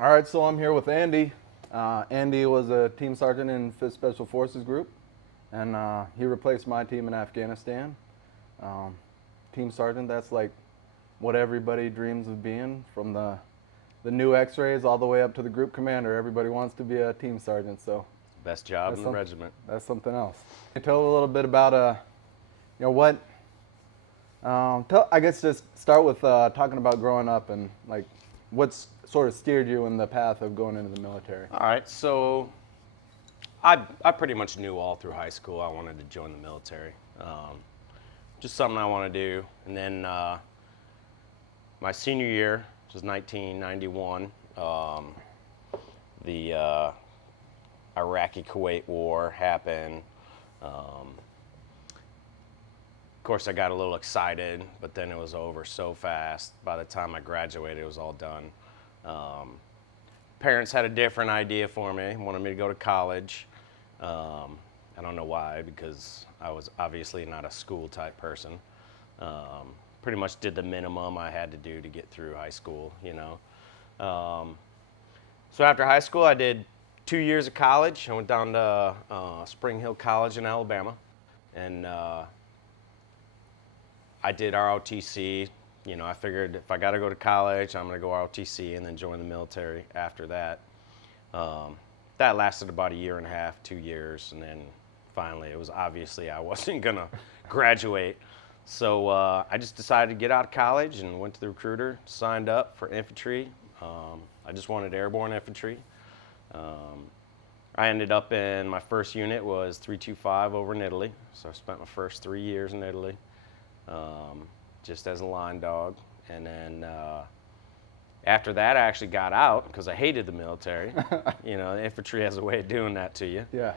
All right, so I'm here with Andy. Andy was a team sergeant in 5th Special Forces Group, and he replaced my team in Afghanistan. Team sergeant, that's like what everybody dreams of being, from the new X-rays all the way up to the group commander. Everybody wants to be a team sergeant, so Best job in the regiment. that's something else. Can you tell a little bit about, what? I guess just start with talking about growing up and like what's sort of steered you in the path of going into the military. All right, so I pretty much knew all through high school I wanted to join the military. Just something I want to do. And then my senior year, which was 1991, the Iraqi-Kuwait War happened. Of course, I got a little excited, but then it was over so fast. By the time I graduated, it was all done. Parents had a different idea for me, wanted me to go to college. I don't know why, because I was obviously not a school-type person. Pretty much did the minimum I had to do to get through high school, you know. So after high school, I did 2 years of college. I went down to Spring Hill College in Alabama, and I did ROTC. You know, I figured if I got to go to college, I'm going to go ROTC and then join the military after that. That lasted about a year and a half, 2 years, and then finally it was obviously I wasn't going to graduate. So I just decided to get out of college and went to the recruiter, signed up for infantry. I just wanted airborne infantry. I ended up in, my first unit was 325 over in Italy, so I spent my first 3 years in Italy. Just as a line dog, and then after that I actually got out because I hated the military. You know, the infantry has a way of doing that to you. Yeah.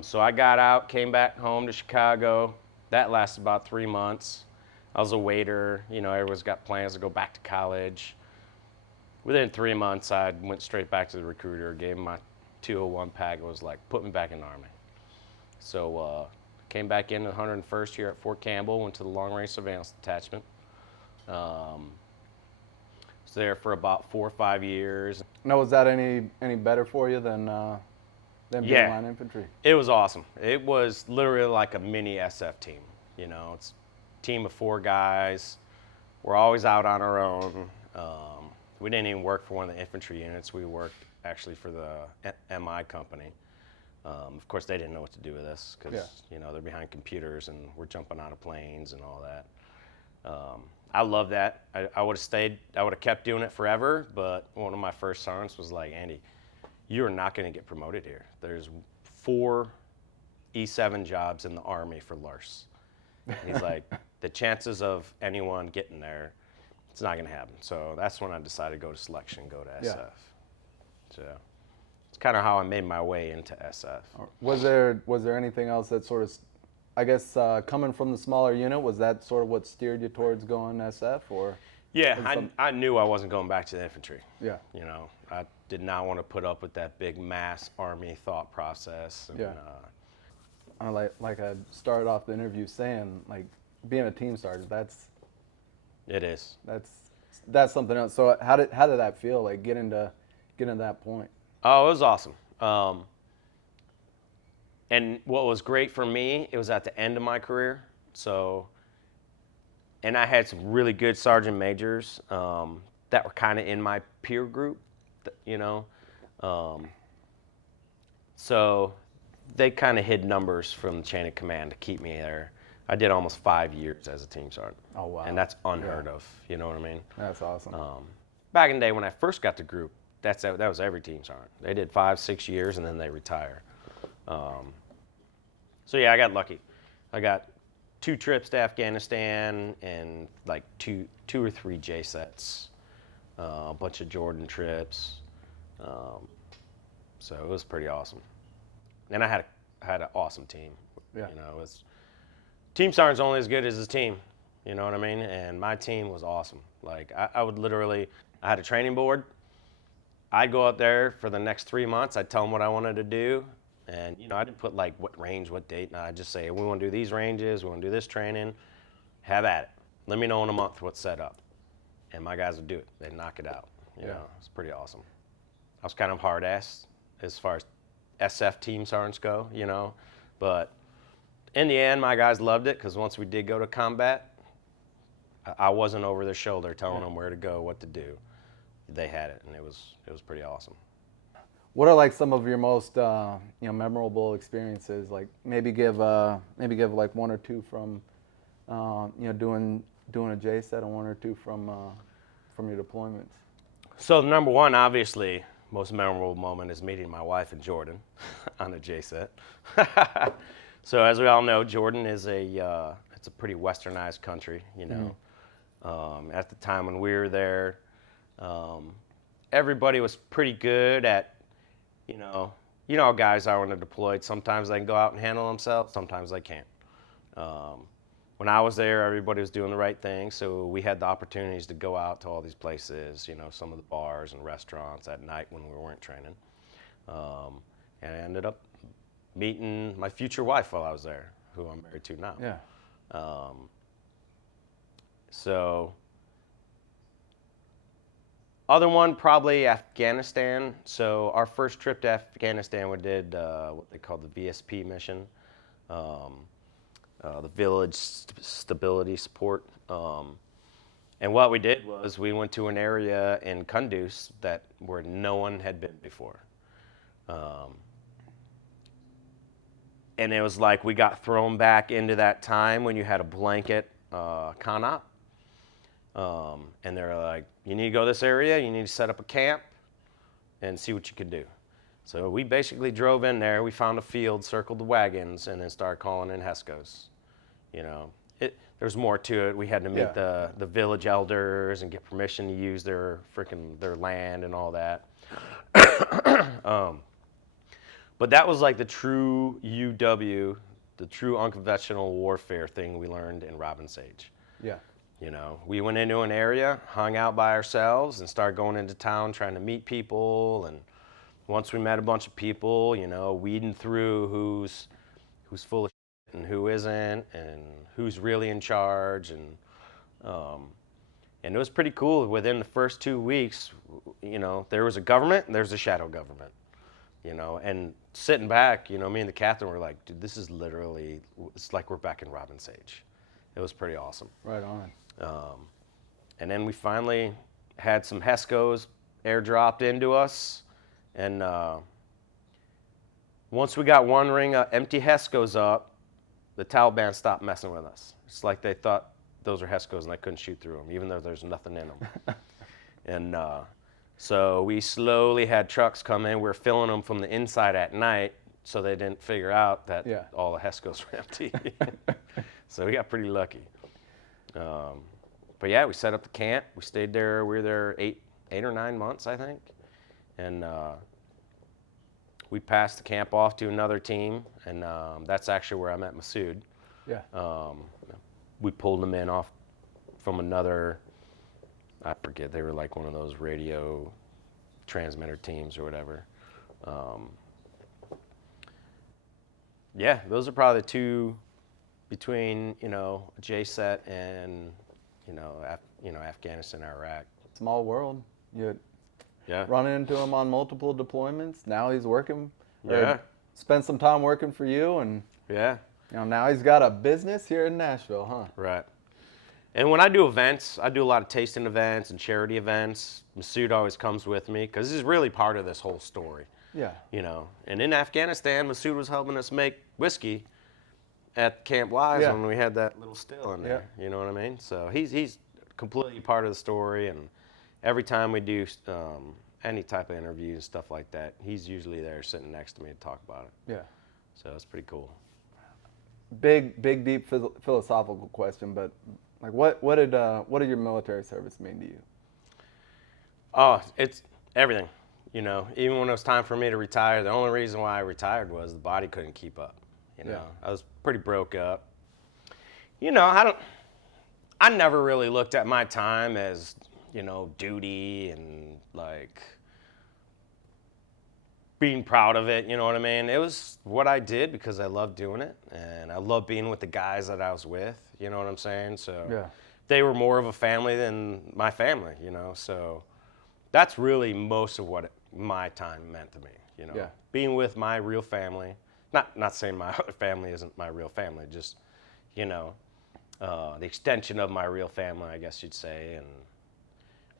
So I got out, came back home to Chicago. That lasted about 3 months. I was a waiter. You know, everyone's got plans to go back to college. Within 3 months, I went straight back to the recruiter, gave him my 201 pack, and was like, put me back in the Army. So came back in the 101st here at Fort Campbell, went to the Long Range Surveillance Detachment. Was there for about 4 or 5 years. Now, was that any better for you than being line infantry? It was awesome. It was literally like a mini SF team. You know, it's a team of 4 guys. We're always out on our own. We didn't even work for one of the infantry units. We worked actually for the MI company. Of course, they didn't know what to do with us because, you know, they're behind computers and we're jumping out of planes and all that. I love that. I would have stayed, I would have kept doing it forever, but one of my first sergeants was like, Andy, you're not going to get promoted here. There's 4 E7 jobs in the Army for LARS. And he's like, the chances of anyone getting there, it's not going to happen. So that's when I decided to go to selection, go to SF. So it's kind of how I made my way into SF. Was there anything else that sort of, I guess, coming from the smaller unit, was that sort of what steered you towards going SF, or? Yeah, I knew I wasn't going back to the infantry. Yeah. You know, I did not want to put up with that big mass Army thought process. And, like I started off the interview saying, like, being a team sergeant, it is. That's something else. So how did that feel, like getting to that point? Oh, it was awesome. And what was great for me, it was at the end of my career. So, and I had some really good sergeant majors that were kind of in my peer group, you know. So they kind of hid numbers from the chain of command to keep me there. I did almost 5 years as a team sergeant. Oh, wow. And that's unheard of, you know what I mean? That's awesome. Back in the day when I first got the group, that was every team sergeant. They did 5, 6 years and then they retire. So yeah, I got lucky. I got 2 trips to Afghanistan and like two or 3 JSETs, a bunch of Jordan trips. So it was pretty awesome. And I had an awesome team. Yeah. You know, team sergeant's only as good as his team. You know what I mean? And my team was awesome. Like I would literally, I had a training board. I'd go up there for the next 3 months. I'd tell them what I wanted to do. And, you know, I didn't put like what range, what date. And I'd just say, we want to do these ranges. We want to do this training. Have at it. Let me know in a month what's set up. And my guys would do it. They'd knock it out. You know, it's pretty awesome. was kind of hard-ass as far as SF team sergeants go, you know. But in the end, my guys loved it because once we did go to combat, I wasn't over their shoulder telling them where to go, what to do. They had it, and it was pretty awesome. What are like some of your most memorable experiences? Like maybe give like one or two from doing a J set, and one or two from your deployments. So number one, obviously, most memorable moment is meeting my wife in Jordan on a J set. So as we all know, Jordan is it's a pretty westernized country, you know. At the time when we were there, everybody was pretty good at, you know how guys are when they're deployed. Sometimes they can go out and handle themselves, sometimes they can't. When I was there, everybody was doing the right thing, so we had the opportunities to go out to all these places, you know, some of the bars and restaurants at night when we weren't training. And I ended up meeting my future wife while I was there, who I'm married to now. Yeah. So, other one, probably Afghanistan. So our first trip to Afghanistan, we did what they call the VSP mission, the Village Stability Support. And what we did was we went to an area in Kunduz where no one had been before. And it was like we got thrown back into that time when you had a blanket Khanat. And they're like, you need to go to this area, you need to set up a camp and see what you can do. So we basically drove in there, we found a field, circled the wagons, and then started calling in HESCOs. You know, there's more to it. We had to meet the village elders and get permission to use their land and all that. But that was like the true UW, the true unconventional warfare thing we learned in Robin Sage. Yeah. You know, we went into an area, hung out by ourselves, and started going into town trying to meet people. And once we met a bunch of people, you know, weeding through who's full of shit and who isn't, and who's really in charge. And it was pretty cool. Within the first 2 weeks, you know, there was a government and there's a shadow government. You know, and sitting back, you know, me and the captain were like, dude, this is literally, it's like we're back in Robin Sage. It was pretty awesome. Right on. And then we finally had some HESCOs airdropped into us. And once we got one ring of empty HESCOs up, the Taliban stopped messing with us. It's like they thought those were HESCOs and they couldn't shoot through them, even though there's nothing in them. And so we slowly had trucks come in. We were filling them from the inside at night, so they didn't figure out that all the HESCOs were empty. So we got pretty lucky. But yeah, we set up the camp. We stayed there. We were there eight or 9 months, I think. And we passed the camp off to another team, and that's actually where I met Masood. Yeah. We pulled him in off from another, I forget, they were like one of those radio transmitter teams or whatever. Yeah, those are probably the two between, you know, JSET and, you know, Afghanistan, Iraq. Small world. You run into him on multiple deployments. Now he's working. Yeah. Spent some time working for you, and now he's got a business here in Nashville, huh? Right. And when I do events, I do a lot of tasting events and charity events. Masood always comes with me because he's really part of this whole story. Yeah. You know, and in Afghanistan, Masood was helping us make whiskey at Camp Wise when we had that little still in there. You know what I mean? So he's completely part of the story, and every time we do any type of interviews and stuff like that, he's usually there sitting next to me to talk about it. Yeah. So it's pretty cool. Big, deep philosophical question, but like, what did your military service mean to you? Oh, it's everything. You know, even when it was time for me to retire, the only reason why I retired was the body couldn't keep up. You know, I was pretty broke up. You know, I never really looked at my time as, you know, duty and like being proud of it, you know what I mean? It was what I did because I loved doing it, and I loved being with the guys that I was with, you know what I'm saying? So they were more of a family than my family, you know, so that's really most of what my time meant to me. You know, Yeah. being with my real family. Not saying my other family isn't my real family. Just, you know, the extension of my real family, I guess you'd say, and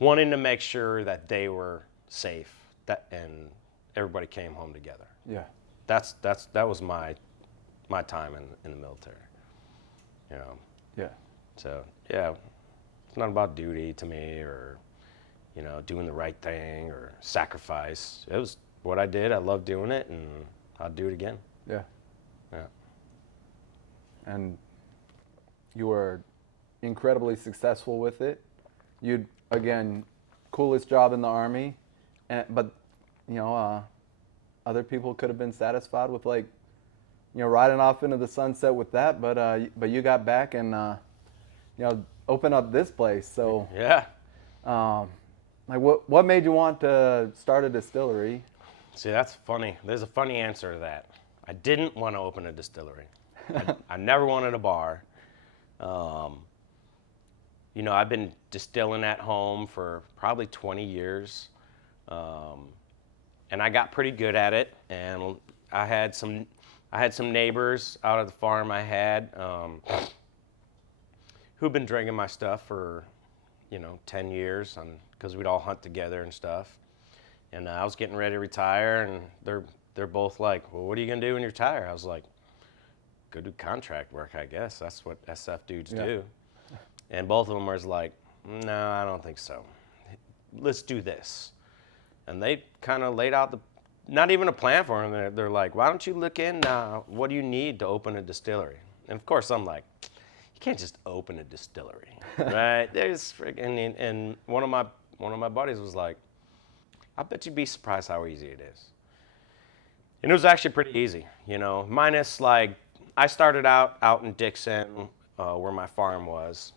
wanting to make sure that they were safe, and everybody came home together. Yeah. That was my time in the military. You know. Yeah. So yeah, it's not about duty to me, or, you know, doing the right thing or sacrifice. It was what I did. I loved doing it, and I'd do it again. Yeah. Yeah. And you were incredibly successful with it. You, again, coolest job in the Army, but you know, other people could have been satisfied with, like, you know, riding off into the sunset with that, but you got back and you know, open up this place. So Yeah. like, what made you want to start a distillery? See, that's funny. There's a funny answer to that. I didn't want to open a distillery. I never wanted a bar. You know, I've been distilling at home for probably 20 years. And I got pretty good at it. And I had some neighbors out at the farm I had who've been drinking my stuff for, you know, 10 years, because we'd all hunt together and stuff. And I was getting ready to retire, and they're both like, well, what are you going to do when you retire? I was like, go do contract work, I guess. That's what SF dudes do. And both of them was like, no, I don't think so. Let's do this. And they kind of laid out not even a plan for them. They're like, why don't you look in, what do you need to open a distillery? And of course, I'm like, you can't just open a distillery, right? There's freaking, and one of my buddies was like, I bet you'd be surprised how easy it is. And it was actually pretty easy, you know, minus, like, I started out in Dixon, where my farm was,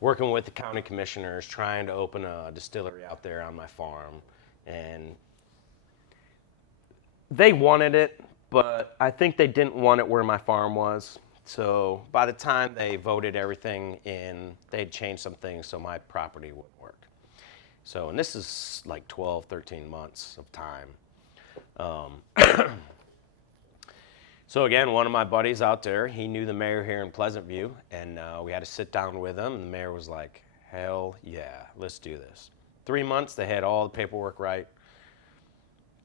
working with the county commissioners, trying to open a distillery out there on my farm. And they wanted it, but I think they didn't want it where my farm was. So by the time they voted everything in, they'd changed some things so my property wouldn't work. So, and this is like 12, 13 months of time. So again, one of my buddies out there, he knew the mayor here in Pleasant View, and we had to sit down with him, and the mayor was like, hell yeah, let's do this. 3 months, they had all the paperwork right.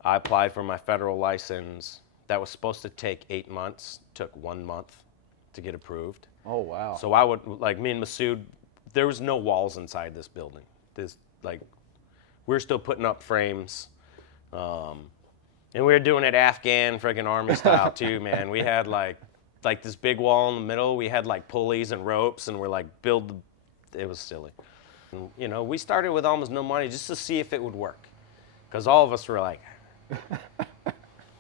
I applied for my federal license. That was supposed to take 8 months, took 1 month to get approved. Oh, wow. So I would, like, me and Masood, there was no walls inside this building. We were still putting up frames. And we were doing it Afghan friggin' army style too, man. We had like this big wall in the middle. We had like pulleys and ropes, and we're like it was silly. And, you know, we started with almost no money just to see if it would work. Because all of us were like,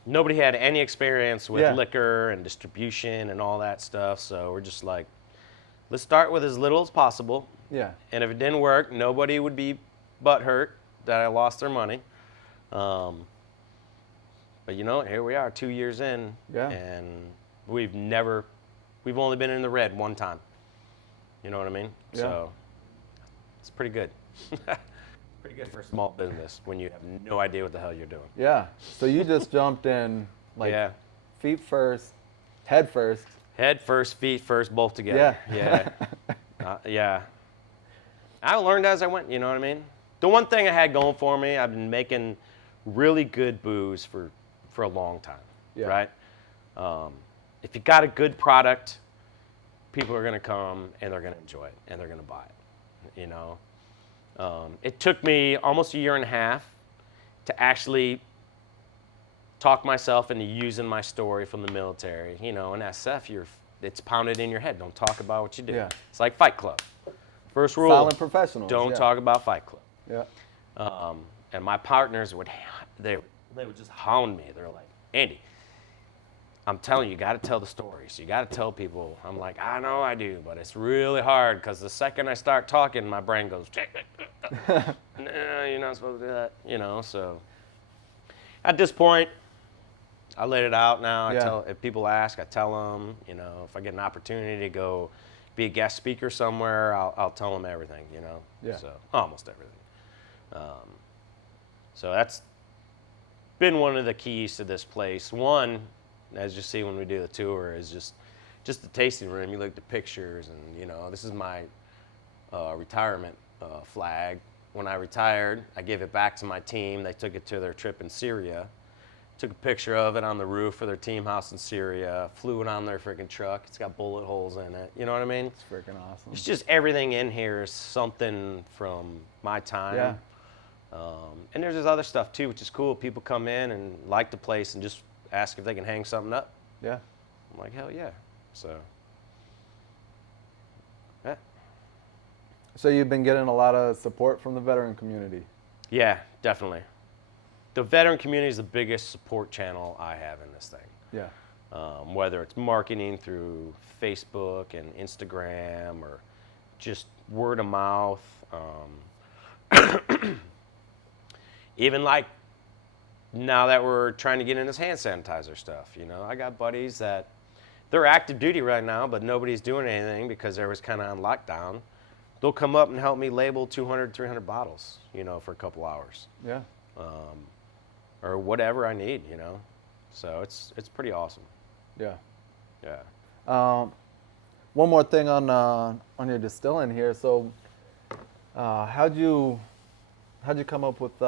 nobody had any experience with liquor and distribution and all that stuff. So we're just like, let's start with as little as possible. Yeah. And if it didn't work, nobody would be butthurt that I lost their money. But you know, here we are 2 years in, and we've only been in the red one time. You know what I mean? Yeah. So it's pretty good. Pretty good for a small business when you have no idea what the hell you're doing. Yeah. So you just jumped in, like, feet first, head first. Head first, feet first, both together. Yeah. Yeah. I learned as I went, you know what I mean? The one thing I had going for me, I've been making really good booze for a long time, right? If you got a good product, people are gonna come and they're gonna enjoy it and they're gonna buy it, you know? It took me almost a year and a half to actually talk myself into using my story from the military. You know, in SF, it's pounded in your head. Don't talk about what you do. Yeah. It's like Fight Club. First rule, Silent professionals. don't talk about Fight Club. Yeah. And my partners would just hound me. They're like, Andy, I'm telling you, you got to tell the stories. You got to tell people. I'm like, I know I do, but it's really hard because the second I start talking, my brain goes, no, you're not supposed to do that. You know, so at this point, I let it out now. If people ask, I tell them. You know, if I get an opportunity to go be a guest speaker somewhere, I'll tell them everything. You know, so almost everything. So that's been one of the keys to this place. One, as you see when we do the tour, is just the tasting room. You look at the pictures, and you know, this is my retirement flag. When I retired, I gave it back to my team. They took it to their trip in Syria. Took a picture of it on the roof of their team house in Syria. Flew it on their freaking truck. It's got bullet holes in it. You know what I mean? It's freaking awesome. It's just everything in here is something from my time. Yeah. And there's this other stuff too, which is cool. People come in and like the place and just ask if they can hang something up. Yeah. I'm like, hell yeah. So, yeah. So you've been getting a lot of support from the veteran community. Yeah, definitely. The veteran community is the biggest support channel I have in this thing. Yeah. Whether it's marketing through Facebook and Instagram or just word of mouth. Even like now that we're trying to get in this hand sanitizer stuff, you know, I got buddies that they're active duty right now, but nobody's doing anything because there was kind of on lockdown. They'll come up and help me label 200, 300 bottles, you know, for a couple hours. Yeah. Or whatever I need, you know. So it's pretty awesome. Yeah. Yeah. One more thing on your distilling here. So, how'd you come up with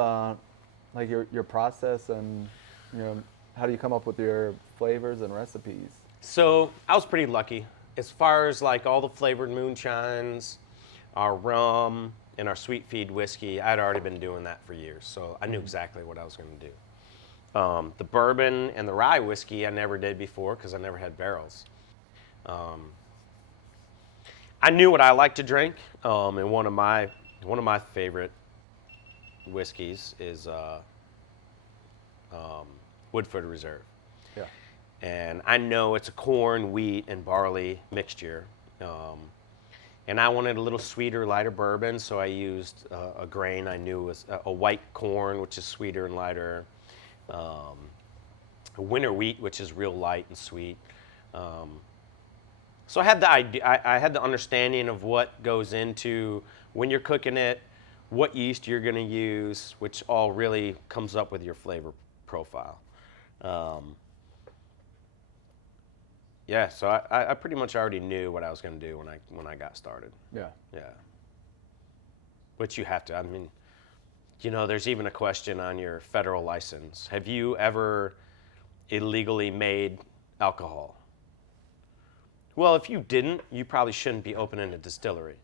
like your process, and you know, how do you come up with your flavors and recipes? So I was pretty lucky as far as like all the flavored moonshines, our rum, and our sweet feed whiskey. I'd already been doing that for years, so I knew exactly what I was going to do. The bourbon and the rye whiskey I never did before because I never had barrels. I knew what I liked to drink, and one of my favorite whiskeys is Woodford Reserve. Yeah. And I know it's a corn, wheat, and barley mixture. And I wanted a little sweeter, lighter bourbon, so I used a grain I knew was a white corn, which is sweeter and lighter, a winter wheat, which is real light and sweet. So I had the idea, I had the understanding of what goes into when you're cooking it, what yeast you're going to use, which all really comes up with your flavor profile. Yeah, so I pretty much already knew what I was going to do when I got started. Yeah. Yeah. Which you have to. I mean, you know, there's even a question on your federal license. Have you ever illegally made alcohol? Well, if you didn't, you probably shouldn't be opening a distillery,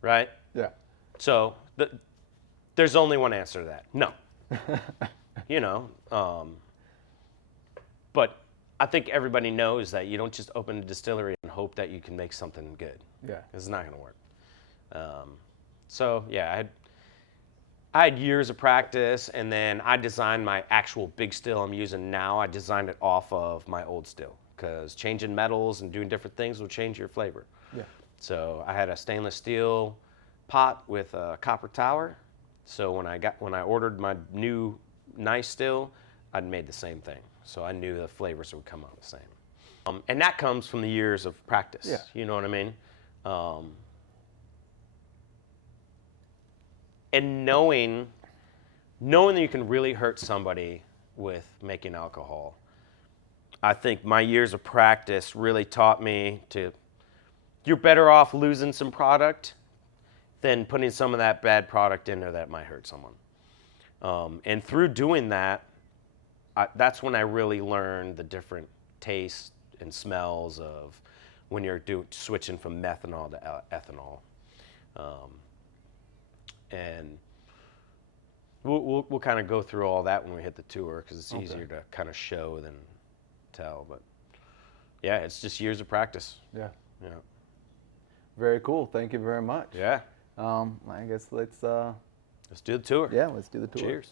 right? Yeah. So there's only one answer to that. No. You know, but I think everybody knows that you don't just open a distillery and hope that you can make something good. Yeah. It's not going to work. So yeah, I had years of practice, and then I designed my actual big still I'm using now. I designed it off of my old still because changing metals and doing different things will change your flavor. Yeah. So I had a stainless steel pot with a copper tower. So when I ordered my new nice still, I'd made the same thing. So I knew the flavors would come out the same. And that comes from the years of practice. Yeah. You know what I mean? And knowing that you can really hurt somebody with making alcohol, I think my years of practice really taught me you're better off losing some product than putting some of that bad product in there that might hurt someone. And through doing that, that's when I really learned the different tastes and smells of when you're switching from methanol to ethanol. And we'll kind of go through all that when we hit the tour because it's easier to kind of show than tell. But yeah, it's just years of practice. Yeah. Yeah. Very cool. Thank you very much. Yeah. I guess let's Let's do the tour. yeah, let's do the tour. Cheers.